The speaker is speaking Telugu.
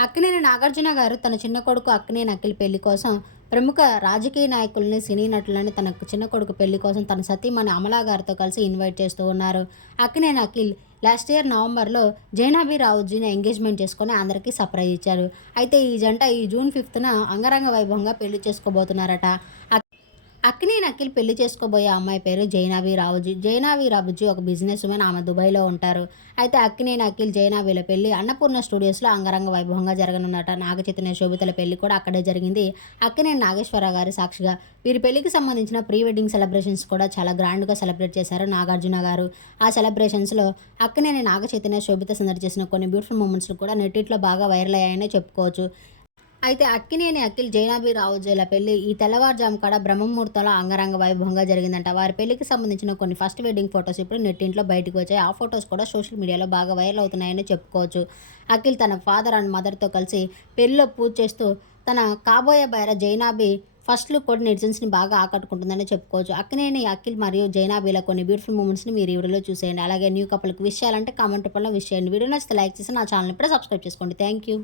అక్కినేని నాగార్జున గారు తన చిన్న కొడుకు అక్కినేని అఖిల్ పెళ్లి కోసం ప్రముఖ రాజకీయ నాయకుల్ని, సినీ నటులని తన చిన్న కొడుకు పెళ్లి కోసం తన సతీమణి అమలా గారితో కలిసి ఇన్వైట్ చేస్తూ ఉన్నారు. అక్కినేని అఖిల్ లాస్ట్ ఇయర్ నవంబర్‌లో జైనాబీ రావుజీని ఎంగేజ్‌మెంట్ చేసుకొని అందరికీ సర్ప్రైజ్ ఇచ్చారు. అయితే ఈ జంట ఈ జూన్ 5న అంగరంగ వైభవంగా పెళ్లి చేసుకోబోతున్నారట. అక్కినేని అఖిల్ పెళ్లి చేసుకోబోయే అమ్మాయి పేరు జైనాబీ రావుజీ. జైనాబీ రావుజీ ఒక బిజినెస్ ఉమెన్. ఆమె దుబాయ్‌లో ఉంటారు. అయితే అక్కినేని అఖిల్, జైనాబీల పెళ్లి అన్నపూర్ణ స్టూడియోస్‌లో అంగరంగ వైభవంగా జరగనుందట. నాగచైతన్య, శోభితల పెళ్లి కూడా అక్కడే జరిగింది. అక్కినేని నాగేశ్వరరావు గారి సాక్షిగా వీరి పెళ్లికి సంబంధించిన ప్రీ వెడ్డింగ్ సెలబ్రేషన్స్ కూడా చాలా గ్రాండ్‌గా సెలబ్రేట్ చేశారు నాగార్జున గారు. ఆ సెలబ్రేషన్స్‌లో అక్కినేని నాగచైతన్య, శోభిత సందడి చేసిన కొన్ని బ్యూటిఫుల్ మూమెంట్స్ కూడా నెట్టింట్లో బాగా వైరల్ అయ్యాయనే చెప్పుకోవచ్చు. అయితే అక్కినేని అఖిల్, జైనాబీ రావుజీల పెళ్లి ఈ తెల్లవారుజాము కాడ బ్రహ్మముహూర్తంలో అంగరంగ వైభవంగా జరిగిందంట. వారి పెళ్లికి సంబంధించిన కొన్ని ఫస్ట్ వెడ్డింగ్ ఫోటోస్ ఇప్పుడు నెట్టింట్లో బయటకు వచ్చాయి. ఆ ఫోటోస్ కూడా సోషల్ మీడియాలో బాగా వైరల్ అవుతున్నాయని చెప్పుకోవచ్చు. అఖిల్ తన ఫాదర్ అండ్ మదర్‌తో కలిసి పెళ్లిలో పూజ చేస్తూ తన కాబోయే భార్య జైనాబీ ఫస్ట్ లుక్ కూడా నెటిజన్స్‌ని బాగా ఆకట్టుకుంటుందని చెప్పుకోవచ్చు. అక్కినేని అఖిల్ మరియు జైనాబీల కొన్ని బ్యూటిఫుల్ మూమెంట్స్‌ని మీరు ఈ వీడియోలో చూసేయండి. అలాగే న్యూ కపుల్‌కి విష్ చేయాలంటే కామెంట్ రూపంలో విష్ చేయండి. వీడియో నచ్చితే లైక్ చేసి నా ఛానల్‌ని ఇప్పుడే సబ్స్క్రైబ్ చేసుకోండి. Thank you.